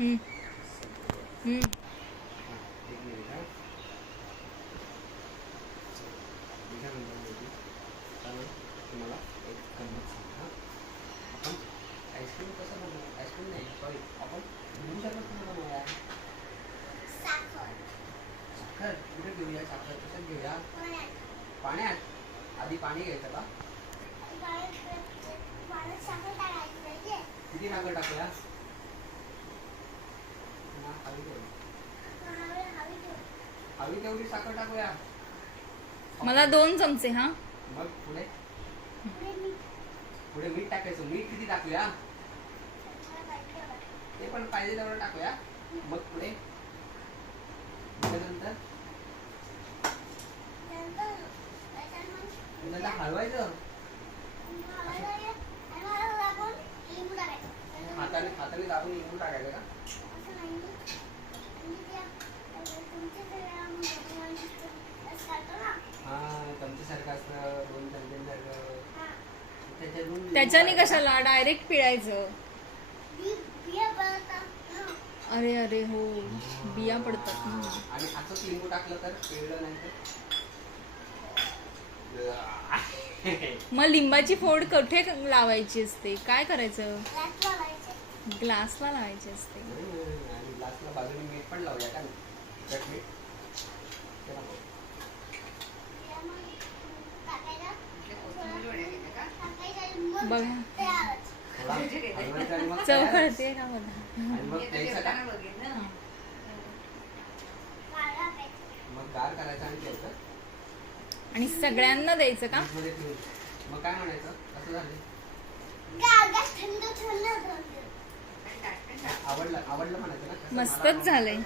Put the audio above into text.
हम्म हम्म एक मिनिट हा. मी काय म्हणतो माहिती आता तुम्हाला एक गंमत सांगा. आपण आईस्क्रीम कसं बनवू? आईस्क्रीम नाही, सॉरी, आपण लिंबू सरबत कसं बनवूया? साखर कुठे घेऊया? साखर कसं घेऊया? पाण्यात. आधी पाणी घ्यायचं का? किती साखर टाकूया? हवी तेवढी साखर टाकूया. मला 2 चमचे. हा मग पुढे पुढे मीठ टाकायचं. मीठ किती टाकूया? ते पण पाहिजे तेवढं टाकूया. मग पुढे नंतर हलवायचं. हाताने दाबून लिंबू टाकायचं का? हा, चमच्यासारखं असतं, 2 चमच्यांसारखं. त्याच्याने कशाला डायरेक्ट पिळायचं. अरे अरे हो, बिया पडतात ना. आणि असंच लिंबू टाकलं तर पिळलं नाही तर मग लिंबाची फोड कुठे लावायची असते? काय करायचं? ग्लासला लावायची असते. आणि ग्लासला बाजूने मीठ पण लावूया का? मीठ बघा मग चव कळते का मला. आणि मग प्यायचं का? मग गार करायचं आणि प्यायचं. आणि सगळ्यांना द्यायचं का? मध्ये ठेवून. मग काय म्हणायचं? असं झालं. आवडलं म्हणायचं ना. मस्तच झालंय.